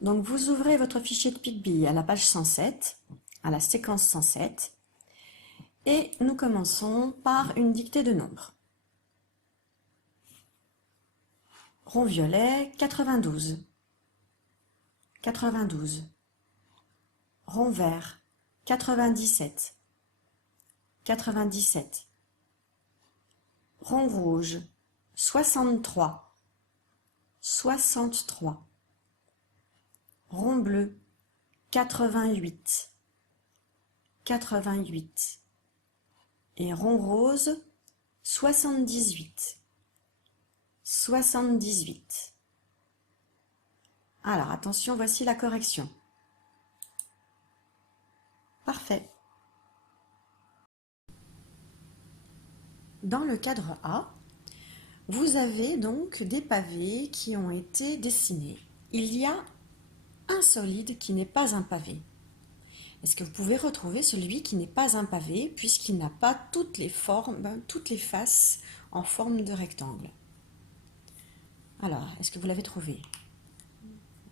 Donc, vous ouvrez votre fichier de PicBee à la page 107, à la séquence 107, et nous commençons par une dictée de nombres. Rond violet, 92. 92. Rond vert, 97. 97. Rond rouge, 63. 63. Rond bleu, 88. 88. Et rond rose, 78. 78. Alors, attention, voici la correction. Parfait. Dans le cadre A, vous avez donc des pavés qui ont été dessinés. Il y a un solide qui n'est pas un pavé. Est-ce que vous pouvez retrouver celui qui n'est pas un pavé puisqu'il n'a pas toutes les formes, toutes les faces en forme de rectangle? Alors, est-ce que vous l'avez trouvé?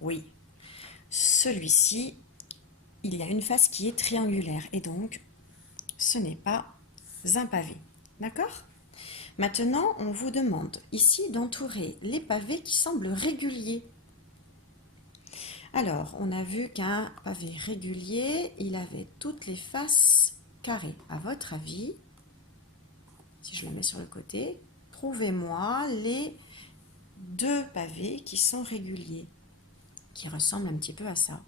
Oui. Celui-ci, il y a une face qui est triangulaire et donc ce n'est pas un pavé. D'accord? Maintenant, on vous demande ici d'entourer les pavés qui semblent réguliers. Alors, on a vu qu'un pavé régulier, il avait toutes les faces carrées. À votre avis, si je le mets sur le côté, trouvez-moi les deux pavés qui sont réguliers, qui ressemblent un petit peu à ça.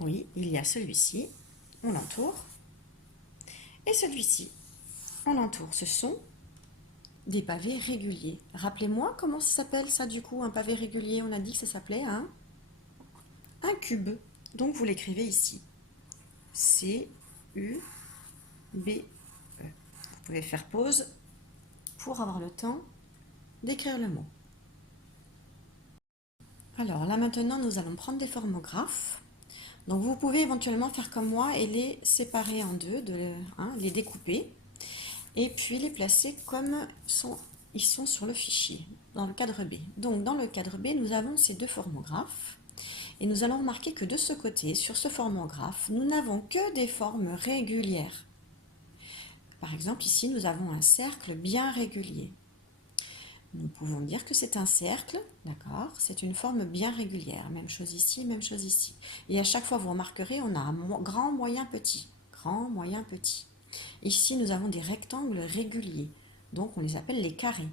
Oui, il y a celui-ci, on l'entoure, et celui-ci, on l'entoure. Ce sont des pavés réguliers. Rappelez-moi comment ça s'appelle ça du coup, un pavé régulier. On a dit que ça s'appelait un cube. Donc vous l'écrivez ici. C-U-B-E. Vous pouvez faire pause pour avoir le temps d'écrire le mot. Alors là maintenant nous allons prendre des formographes. Donc vous pouvez éventuellement faire comme moi et les séparer en deux, les découper et puis les placer comme ils sont sur le fichier, dans le cadre B. Donc dans le cadre B, nous avons ces deux formographes et nous allons remarquer que de ce côté, sur ce formographe, nous n'avons que des formes régulières. Par exemple, ici, nous avons un cercle bien régulier. Nous pouvons dire que c'est un cercle, d'accord? C'est une forme bien régulière. Même chose ici, même chose ici. Et à chaque fois, vous remarquerez, on a un grand, moyen, petit. Grand, moyen, petit. Ici, nous avons des rectangles réguliers. Donc, on les appelle les carrés.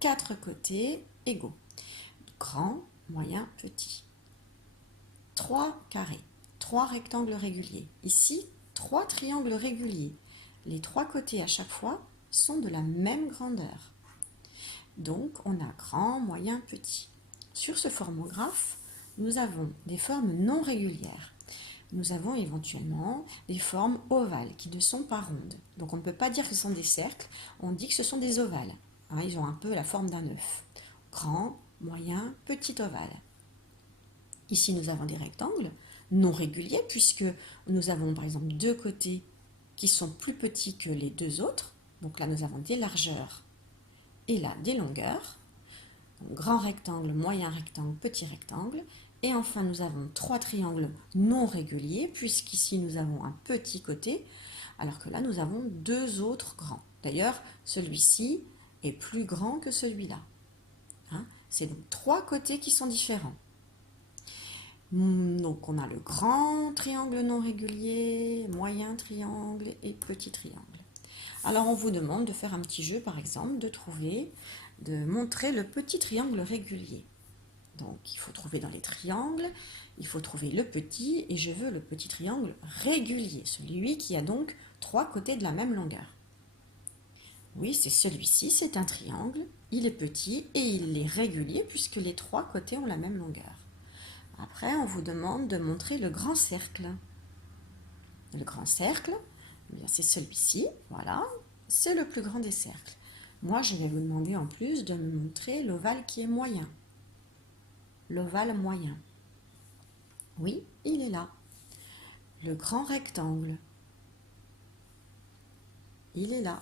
4 côtés égaux. Grand, moyen, petit. 3 carrés. 3 rectangles réguliers. Ici, 3 triangles réguliers. Les 3 côtés à chaque fois sont de la même grandeur. Donc, on a grand, moyen, petit. Sur ce formographe, nous avons des formes non régulières. Nous avons éventuellement des formes ovales qui ne sont pas rondes. Donc, on ne peut pas dire que ce sont des cercles, on dit que ce sont des ovales. Hein, ils ont un peu la forme d'un œuf. Grand, moyen, petit ovale. Ici, nous avons des rectangles non réguliers puisque nous avons par exemple deux côtés qui sont plus petits que les deux autres. Donc là, nous avons des largeurs et là des longueurs. Donc, grand rectangle, moyen rectangle, petit rectangle. Et enfin, nous avons 3 triangles non réguliers, puisqu'ici, nous avons un petit côté, alors que là, nous avons 2 autres grands. D'ailleurs, celui-ci est plus grand que celui-là. Hein, c'est donc 3 côtés qui sont différents. Donc, on a le grand triangle non régulier, moyen triangle et petit triangle. Alors, on vous demande de faire un petit jeu, par exemple, de montrer le petit triangle régulier. Donc, il faut trouver dans les triangles, il faut trouver le petit, et je veux le petit triangle régulier, celui qui a donc 3 côtés de la même longueur. Oui, c'est celui-ci, c'est un triangle, il est petit et il est régulier puisque les 3 côtés ont la même longueur. Après, on vous demande de montrer le grand cercle. Le grand cercle, c'est celui-ci, voilà, c'est le plus grand des cercles. Moi, je vais vous demander en plus de me montrer l'ovale qui est moyen. L'ovale moyen. Oui, il est là. Le grand rectangle. Il est là.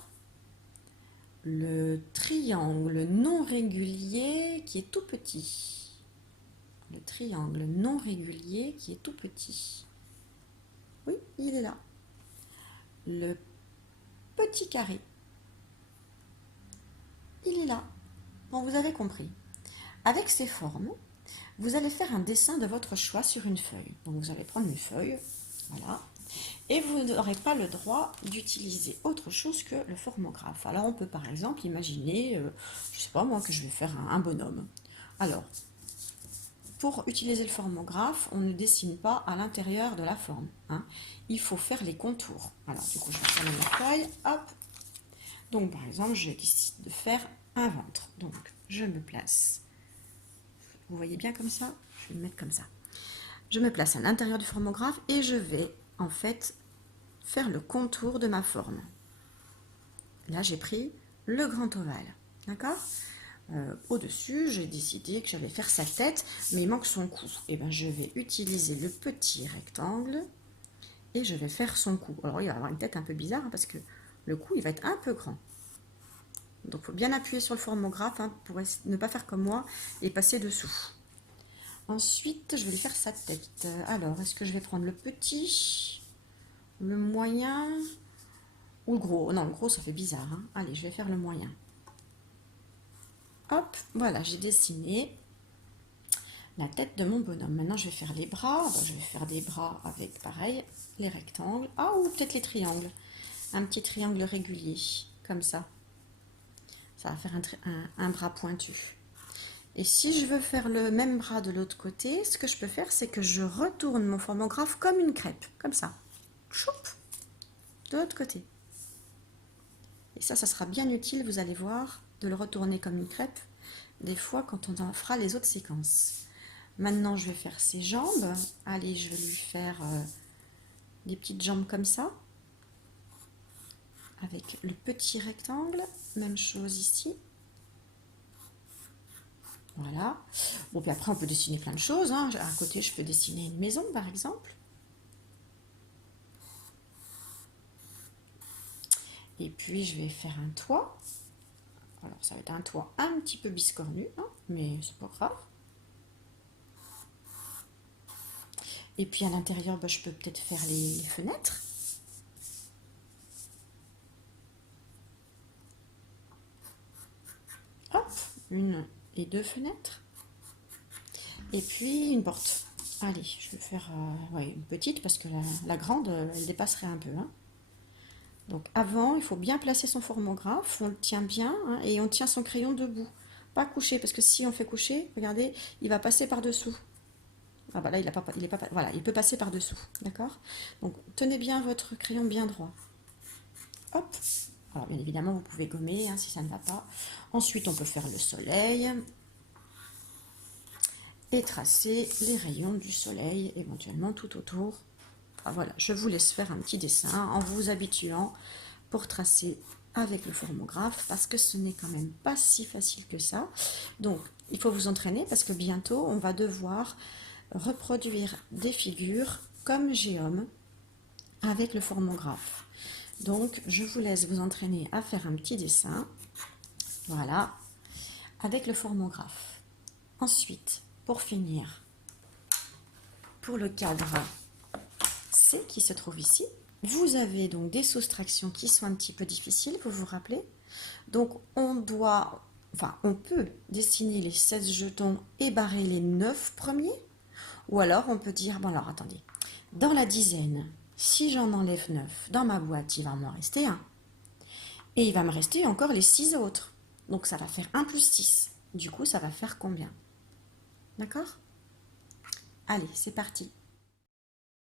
le triangle non régulier qui est tout petit. Le triangle non régulier qui est tout petit. Oui, il est là. Le petit carré. Il est là. Bon, vous avez compris. Avec ces formes, vous allez faire un dessin de votre choix sur une feuille. Donc vous allez prendre une feuille, voilà, et vous n'aurez pas le droit d'utiliser autre chose que le formographe. Alors on peut par exemple imaginer, je ne sais pas moi, que je vais faire un bonhomme. Alors, pour utiliser le formographe, on ne dessine pas à l'intérieur de la forme, hein. Il faut faire les contours. Alors du coup, je vais prendre ma feuille, hop. Donc par exemple, je décide de faire un ventre. Donc je me place. Vous voyez bien comme ça? Je vais le mettre comme ça. Je me place à l'intérieur du formographe et je vais en fait faire le contour de ma forme. Là, j'ai pris le grand ovale, d'accord? Au-dessus, j'ai décidé que j'allais faire sa tête, mais il manque son cou. Et bien, je vais utiliser le petit rectangle et je vais faire son cou. Alors, il va avoir une tête un peu bizarre hein, parce que le cou, il va être un peu grand. Donc, il faut bien appuyer sur le formographe hein, pour ne pas faire comme moi et passer dessous. Ensuite, je vais lui faire sa tête. Alors, est-ce que je vais prendre le petit, le moyen ou le gros? Non, le gros, ça fait bizarre. Hein. Allez, je vais faire le moyen. Hop, voilà, j'ai dessiné la tête de mon bonhomme. Maintenant, je vais faire les bras. Alors, je vais faire des bras avec, pareil, les rectangles. Ah, ou peut-être les triangles. Un petit triangle régulier, comme ça. Ça va faire un bras pointu. Et si je veux faire le même bras de l'autre côté, ce que je peux faire, c'est que je retourne mon formographe comme une crêpe, comme ça. Choup, de l'autre côté. Et ça sera bien utile, vous allez voir, de le retourner comme une crêpe, des fois quand on en fera les autres séquences. Maintenant, je vais faire ses jambes. Allez, je vais lui faire des petites jambes comme ça, avec le petit rectangle. Même chose ici. Voilà. Bon, puis après, on peut dessiner plein de choses. Hein. À côté, je peux dessiner une maison, par exemple. Et puis, je vais faire un toit. Alors, ça va être un toit un petit peu biscornu, hein, mais c'est pas grave. Et puis, à l'intérieur, je peux peut-être faire les fenêtres. Hop, une et deux fenêtres. Et puis, une porte. Allez, je vais faire une petite parce que la grande, elle dépasserait un peu. Hein. Donc avant, il faut bien placer son formographe, on le tient bien hein, et on tient son crayon debout. Pas couché, parce que si on fait coucher, regardez, il va passer par-dessous. Ah bah là, voilà, il peut passer par-dessous, d'accord? Donc tenez bien votre crayon bien droit. Hop. Alors bien évidemment, vous pouvez gommer hein, si ça ne va pas. Ensuite, on peut faire le soleil et tracer les rayons du soleil, éventuellement tout autour. Enfin, voilà, je vous laisse faire un petit dessin en vous habituant pour tracer avec le formographe parce que ce n'est quand même pas si facile que ça. Donc, il faut vous entraîner parce que bientôt, on va devoir reproduire des figures comme Géome avec le formographe. Donc, je vous laisse vous entraîner à faire un petit dessin. Voilà, avec le formographe. Ensuite, pour finir, pour le cadre C qui se trouve ici, vous avez donc des soustractions qui sont un petit peu difficiles, vous vous rappelez? Donc on peut dessiner les 16 jetons et barrer les 9 premiers. Ou alors on peut dire, bon alors attendez, dans la dizaine, si j'en enlève 9, dans ma boîte, il va m'en rester un. Et il va me rester encore les 6 autres. Donc ça va faire 1 plus 6. Du coup, ça va faire combien? D'accord? Allez, c'est parti.